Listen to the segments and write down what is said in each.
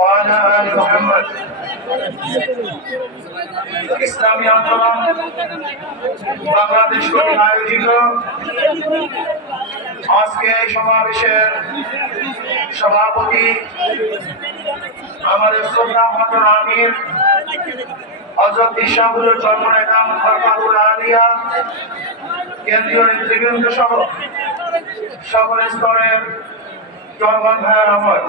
وعلى آل محمد ইসলামী আন্দোলন বাংলাদেশ কর্তৃক আয়োজিত আজকে এই সমাবেশের সভাপতি আমাদের শ্রদ্ধা মহাজন আমির হজরত ইসাহুলের জন্মনেতা ফরমাদুল আলিয়া কেন্দ্রীয় নেতৃবৃন্দ সহ সকল স্তরের জনগণ ভাইয়ের আমার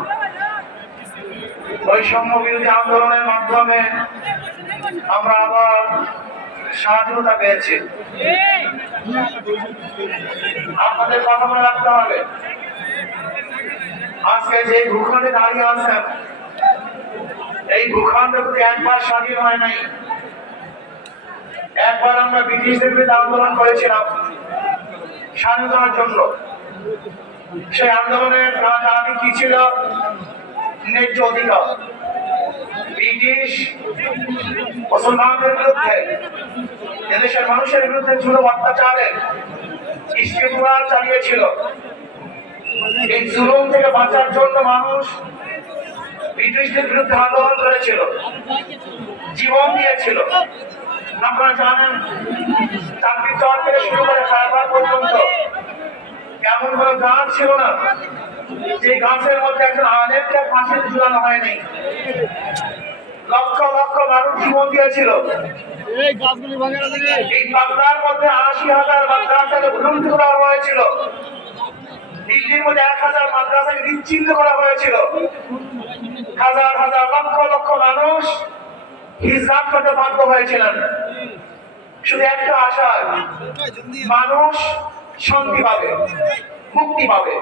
বৈষম্য বিরোধী আন্দোলনের মাধ্যমে আমরা আবার স্বাধীনতা পেয়েছি। আপনাদের কথা মনে রাখতে হবে। আজকে যে ভূখণ্ডে দাঁড়িয়ে আছেন, এই ভূখণ্ড কিন্তু একবার স্বাধীন হয় নাই। একবার আমরা ব্রিটিশদের বিরুদ্ধে আন্দোলন করেছিলাম স্বাধীনতার জন্য। সেই আন্দোলনের দাবি কি ছিল? ন্যায্য অধিকার। ব্রিটিশ মুসলমানদের বিরুদ্ধে, এদেশের মানুষের বিরুদ্ধে জুলুম অত্যাচারের ইস্তেমাল চালিয়েছিল। এই জুলুম থেকে বাঁচার জন্য মানুষ ব্রিটিশদের বিরুদ্ধে আন্দোলন করেছিল। জীবন দিয়েছিল। আপনারা জানেন চাকরি চর থেকে শুরু করে সারাবার পর্যন্ত এমন কোনো গাছ ছিল না যে গাছের মধ্যে একজন আলেমকে ফাঁসি ঝুলানো হয়নি। লক্ষ লক্ষ মানুষ জীবন দিয়েছিল। এই বাংলার মধ্যে আশি হাজার মাদ্রাসাকে ভুলুণ্ঠিত করা হয়েছিল। দিল্লির মধ্যে এক হাজার মাদ্রাসাকে বিচ্ছিন্ন করা হয়েছিল। হাজার হাজার লক্ষ লক্ষ মানুষ হিজরাত করতে বাধ্য হয়েছিলেন। শুধু একটা আশায় মানুষ শান্তি পাবে মুক্তি পাবে।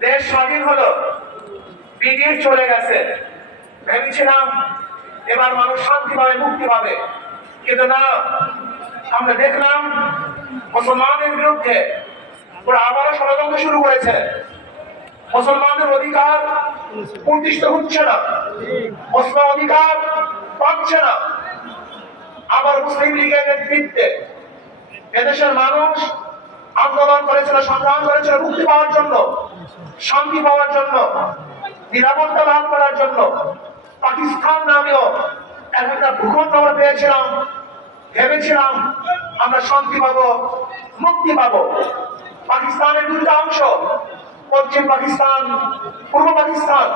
দেশ স্বাধীন হলো, ব্রিটিশ চলে গেছে। ভেবেছিলাম এবার মানুষ শান্তি পাবে মুক্তি পাবে। কিন্তু না, আমরা দেখলাম মুসলমানদের বিরুদ্ধে ওরা আবারও ষড়যন্ত্র শুরু করেছে। মুসলমানদের অধিকার প্রতিষ্ঠিত হচ্ছে না। মুসলিম অধিকার পাচ্ছে না। আবার মুসলিম লীগের নেতৃত্বে এদেশের মানুষ আন্দোলন করেছিল, সংগ্রাম করেছিল মুক্তি পাওয়ার জন্য, শান্তি পাওয়ার জন্য, নিরাপত্তা লাভ করার জন্য। পাকিস্তান নামেও একটা ভূখণ্ড আমরা পেয়েছিলাম, ভেবেছিলাম আমরা শান্তি পাবো, মুক্তি পাবো। পাকিস্তানের দুইটা অংশ, পশ্চিম পাকিস্তান, পূর্ব পাকিস্তান।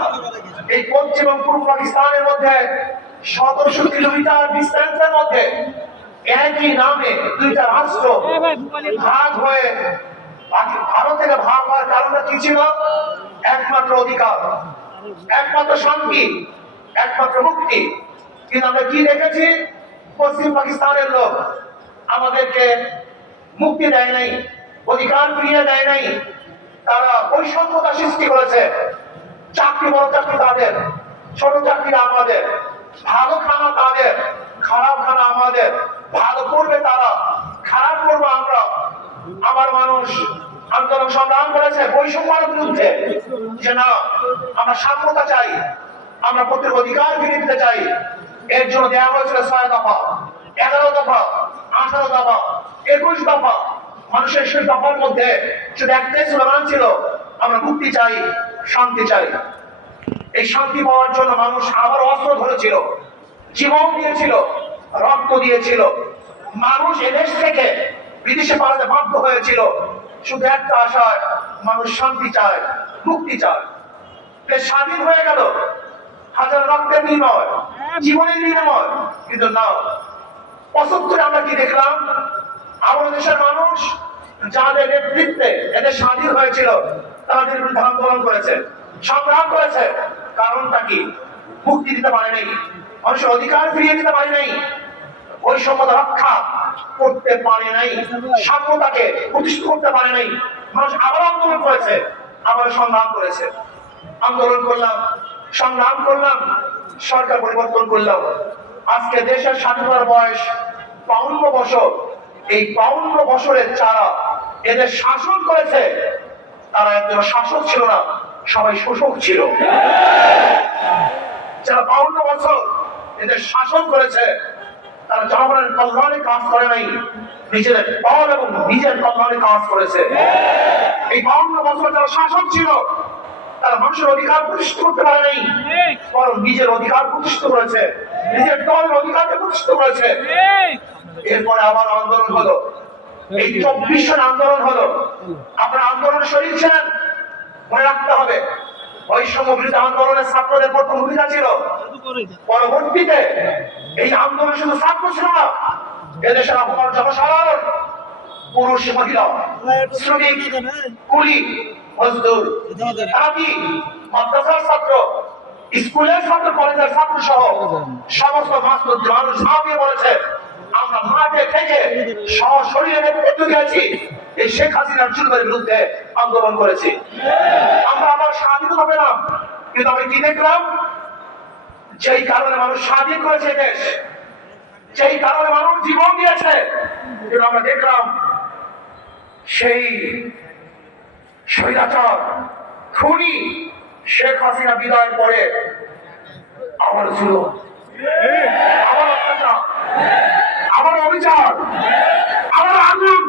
এই পশ্চিম এবং পূর্ব পাকিস্তানের মধ্যে সতেরোশো কিলোমিটার ডিস্টেন্সের মধ্যে একই নামে দুইটা রাষ্ট্র ভাগ হয়ে বাকি ভারত ভাগ হওয়ার কারণটা কি ছিল? একমাত্র অধিকার একমাত্র শান্তি একমাত্র মুক্তি। কিন্তু আমরা কি দেখেছি? পশ্চিম পাকিস্তানের লোক আমাদেরকে মুক্তি দেয় নাই অধিকার ফিরিয়ে দেয় নাই। তারা বৈষম্যতা সৃষ্টি করেছে। চাকরি বড় চাকরি তাদের ছোট চাকরি আমাদের ভালো খানা তাদের খারাপ খানা আমাদের। ভালো করবে তারা, খারাপ করব আমরা। আমার মানুষ আন্দোলন সংগ্রাম করেছে বৈষম্যের বিরুদ্ধে যে না, আমরা সাম্যতা চাই, আমরা প্রত্যেক অধিকার ফিরে দিতে চাই। এর জন্য দেওয়া হয়েছিল ছয় দফা, এগারো দফা, আঠারো দফা, একুশ দফা। মানুষের সেই দফার মধ্যে শুধু একটাই স্লোগান ছিল, আমরা মুক্তি চাই, শান্তি চাই। এই শান্তি পাওয়ার জন্য মানুষ আবার অস্ত্র ধরেছিল, জীবন দিয়েছিল। রক্ত দিয়েছিল। মানুষ এদেশ থেকে বিদেশে পালাতে বাধ্য হয়েছিল। শুধু একটা আশায়, মানুষ শান্তি চায়, মুক্তি চায়। স্বাধীন হয়ে গেল। হাজার রক্তের বিনিময় জীবনের বিনিময় কিন্তু না পঁচাত্তরে আমরা কি দেখলাম? আমাদের দেশের মানুষ যাদের নেতৃত্বে এদের স্বাধীন হয়েছিল তাদের বিরুদ্ধে আন্দোলন করেছে। সংগ্রাম করেছে। কারণটা কি? মুক্তি দিতে পারে নাই মানুষের অধিকার ফিরিয়ে দিতে পারে নাই বৈষম্যতা রক্ষা করতে পারে নাই, সাম্যতাকে প্রতিষ্ঠা করতে পারে নাই। মানুষ আবার আন্দোলন করেছে, আবার সংগ্রাম করেছে। আন্দোলন করলাম সংগ্রাম করলাম, সরকার পরিবর্তন করলাম। আজকে দেশের স্বাধীনতার বয়স বাউন্ন বছর। এই বাউন্ন বছরের চারা এদের শাসন করেছে, তারা একজন শাসক ছিল না, সবাই শোষক ছিল। যারা বাউন্ন বছর এদের শাসন করেছে তারা জনগণের কল্যাণে কাজ করে নাই। নিজেদের দল এবং নিজের কল্যাণে কাজ করেছে। এই বাউন্ন বছর যারা শাসক ছিল, তারা মানুষের অধিকার প্রতিষ্ঠিত করতে পারে নাই, বরং নিজের অধিকার প্রতিষ্ঠিত করেছে। নিজের দলের অধিকারকে প্রতিষ্ঠিত করেছে। এরপরে আবার আন্দোলন হলো। এই চব্বিশ আন্দোলন হলো। আপনারা আন্দোলনে শরীর ছিলেন, মনে রাখতে হবে। বৈষম্য বিরোধী আন্দোলনের ছাত্রদের প্রথম ভূমিকা ছিল। পরবর্তীতে এই আন্দোলন শুধু ছাত্র ছিল না, এদেশের আবহাওয়ার জনসাধারণ, পুরুষ, মহিলা, শ্রমিক, কুলি, মজদুর তাঁতি মাদ্রাসার ছাত্র, স্কুলের ছাত্র, কলেজের ছাত্র সহ সমস্ত মাস্তুদ মানুষ ঝাঁপিয়ে পড়েছে আমরা মাঠে থেকে সশরীরে নেতৃত্ব দিয়েছি। এই শেখ হাসিনার চুলবের বিরুদ্ধে আন্দোলন করেছি। আমরা আবার স্বাধীনতা পেলাম, কিন্তু আমি কি দেখলাম? যেই কারণে মানুষ স্বাধীন করেছে দেশ, যেই কারণে মানুষ জীবন দিয়েছে, কিন্তু আমরা দেখলাম সেই স্বৈরাচার, খুনি শেখ হাসিনা বিদায়ের পরে আবার ছিল আবার অত্যাচার আবার অবিচার আমার আগুন,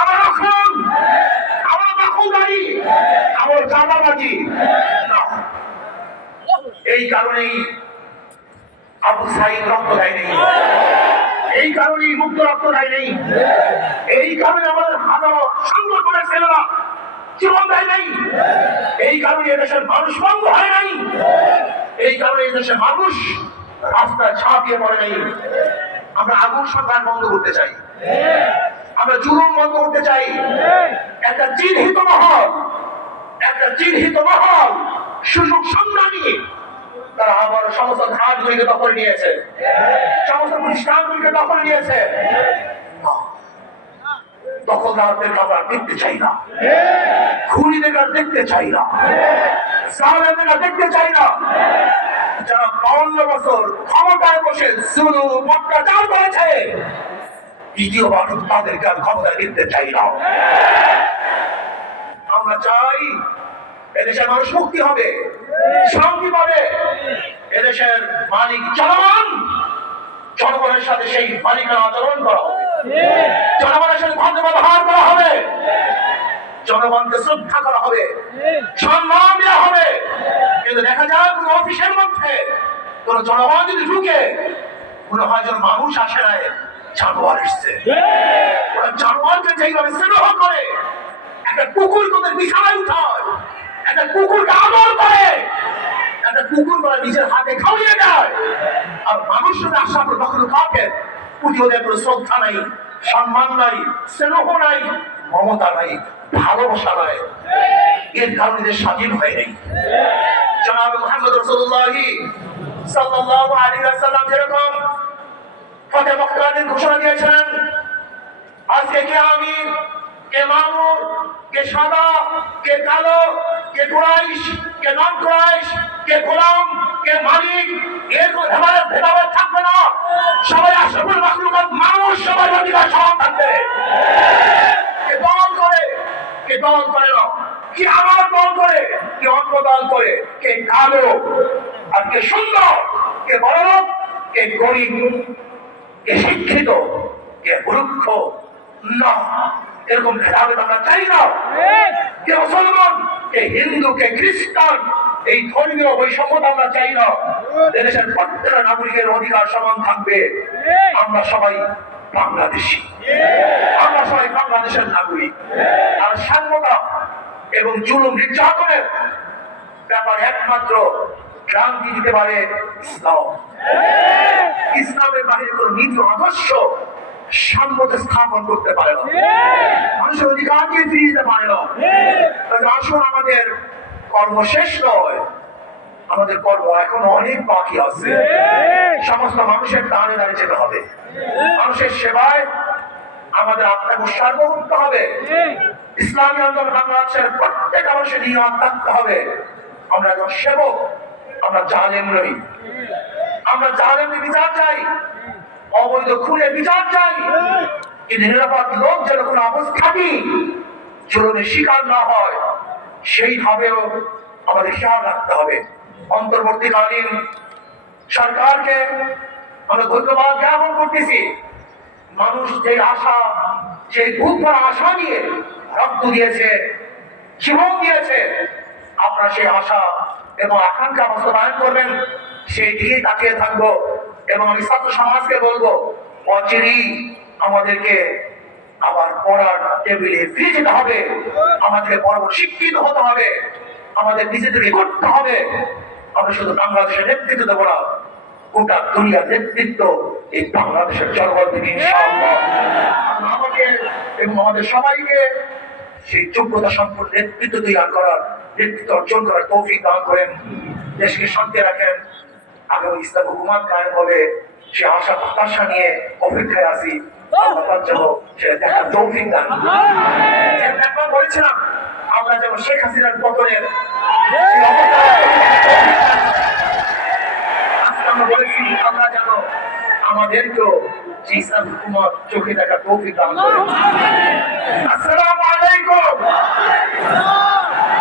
আমার খুন আবার দখলদারি আবার চাঁদাবাজি। এই কারণেই আবু সাইদ রক্ত দেয় নেই। এই কারণেই মুক্ত রক্ত দেয়নি এই কারণে আমাদের হাজারো সংগঠনের ছেলেরা জীবন দেয় নাই। এই কারণে এদেশের মানুষ বন্ধ হয় নাই। এই কারণে এদেশের মানুষ রাস্তায় ঝাঁপিয়ে পড়ে নাই। আমরা আগুন সংগ্রাম বন্ধ করতে চাই। আমরা জুলুম বন্ধ করতে চাই। একটা চিহ্নিত মহল, একটা চিহ্নিত মহল, সুযোগ সংগ্রামী, তারা আবার সমস্ত ঘাটগুলিকে দখল নিয়েছে। সমস্ত প্রতিষ্ঠানগুলিকে দখল নিয়েছে। দখলদারদের আমরা দেখতে চাই না। খুনিদের দেখতে চাই না। সালেদের দেখতে চাই না। যারা বাউন্ন বছর ক্ষমতায় বসে শুরু অত্যাচার করেছে, দ্বিতীয়বার তাদেরকে আর ক্ষমতায় দেখতে চাই না। আমরা চাই এদেশের মানুষ মুক্তি হবে, শান্তি পাবে। এদেশের মালিক জনগণ, জনগণের সাথে সেই মালিকানা আচরণ করা হবে। জনগণের সাথে ভদ্র ব্যবহার করা হবে। জনগণকে শ্রদ্ধা করা হবে সম্মান দেওয়া হবে। কিন্তু দেখা যায় কোনো অফিসের মধ্যে কোন জনগণ যদি ঢুকে মনে হয় যেন মানুষ আসে নাই জানোয়ার এসছে। ওরা জানোয়ারকে যেইভাবে স্নেহ করে একটা কুকুর তোদের বিছানায় উঠায় একটা কুকুরকে আদর করে একটা কুকুর করে নিজের হাতে খাওয়িয়ে দেয়। আর মানুষ যদি আশা করে কখনো কাউকে পুঁজি ওদের কোনো শ্রদ্ধা নাই সম্মান নাই, স্নেহ নাই, মমতা নাই, ভালোবাসা নাই। এর কারণে এদের স্বাধীন হয় নাই। জনাব মোহাম্মদ রসুল্লাহি সাল্লাল্লাহু আলাইহি ওয়াসাল্লাম যেরকম ফতে মক্কাদের ঘোষণা দিয়েছিলেন, আজকে কে আমির? কে মামুর কে সাদা? কে কালো? কুরাইশ, কে নন কুরাইশ, কে গোলাম, কে মালিক এর কোনো ভেদাভেদ ভেদাভেদ থাকবে না। সবাই আশরাফুল মাখলুকাত, মানুষ সবাই অধিকার সমান থাকবে। কে দল করে, কে দল করে না। কে আমার দল করে, কে অন্য দল করে, কে কালো, আর কে সুন্দর, কে বড় কে গরিব, কে শিক্ষিত, কে মূর্খ, না। এরকম ভেদাভেদ আমরা চাই না। কে মুসলমান কে হিন্দু কে খ্রিস্টান এই ধর্মীয় বৈষম্যতা আমরা চাই না। দেশের প্রত্যেকটা নাগরিকের অধিকার সমান থাকবে। আমরা সবাই বাংলাদেশি। আমরা সবাই বাংলাদেশের নাগরিক। আর সাম্যতা এবং জুলুম নির্যাতনের ব্যাপারে একমাত্র ক্রান্তি দিতে পারে ইসলাম। ইসলামের বাহিরে কোন নীতি আদর্শ সাম্যতা স্থাপন করতে পারে না। মানুষের অধিকারকে ফিরিয়ে দিতে পারে না। আসুন আমাদের কর্ম শেষ নয়। আমাদের কর্ম এখন অনেক বাকি আছে। সমস্ত মানুষের টানে দাঁড়িয়ে যেতে হবে। মানুষের সেবায় আমাদের আত্মাকে উৎসর্গ করতে হবে। ইসলামী আন্দোলন বাংলাদেশের প্রত্যেক মানুষের নিয়ম থাকতে হবে। আমরা একজন সেবক আমরা জালেম নই। আমরা জালেমের বিচার চাই। অবৈধ খুনের বিচার চাই। কিন্তু নিরাপদ লোক যেন কোনো অবস্থাতেই জুলুমের শিকার না হয়, সেইভাবেও আমাদের খেয়াল রাখতে হবে। অন্তর্বর্তীকালীন সরকারকে আমরা ধন্যবাদ জ্ঞাপন করতেছি। মানুষ যে আশা বুধ ভরা আশা নিয়ে রক্ত দিয়েছে, জীবন দিয়েছে, আপনারা সেই আশা এবং আকাঙ্ক্ষা বাস্তবায়ন করবেন, সেই দিকে তাকিয়ে থাকব। এবং আমি ছাত্র সমাজকে বলব, অচিরেই আমাদেরকে আবার পড়ার টেবিলে ফিরে যেতে হবে। আমাদেরকে বড় বড় শিক্ষিত হতে হবে। আমাদের নিজেদেরকে করতে হবে। আমরা শুধু বাংলাদেশের নেতৃত্ব দেবো না, গোটা দুনিয়ার নেতৃত্ব এই বাংলাদেশের জনগণ থেকে আমাকে এবং আমাদের সবাইকে সেই যোগ্যতা সম্পূর্ণ নেতৃত্ব তৈরি করার, নেতৃত্ব অর্জন করার তৌফিক দান করেন। দেশকে শান্তি রাখেন। আগামী ইসলাম হুকুমাত কায়েম হবে সে আশা প্রত্যাশা নিয়ে অপেক্ষায় আছি। বলেছিলাম আমরা যেমন শেখ হাসিনার পতনের আমরা বলেছি আমরা আমাদেরকেও যে ইসলাম হুকুমত চোখে দেখা তৌফিক দান করে। আসসালামু আলাইকুম।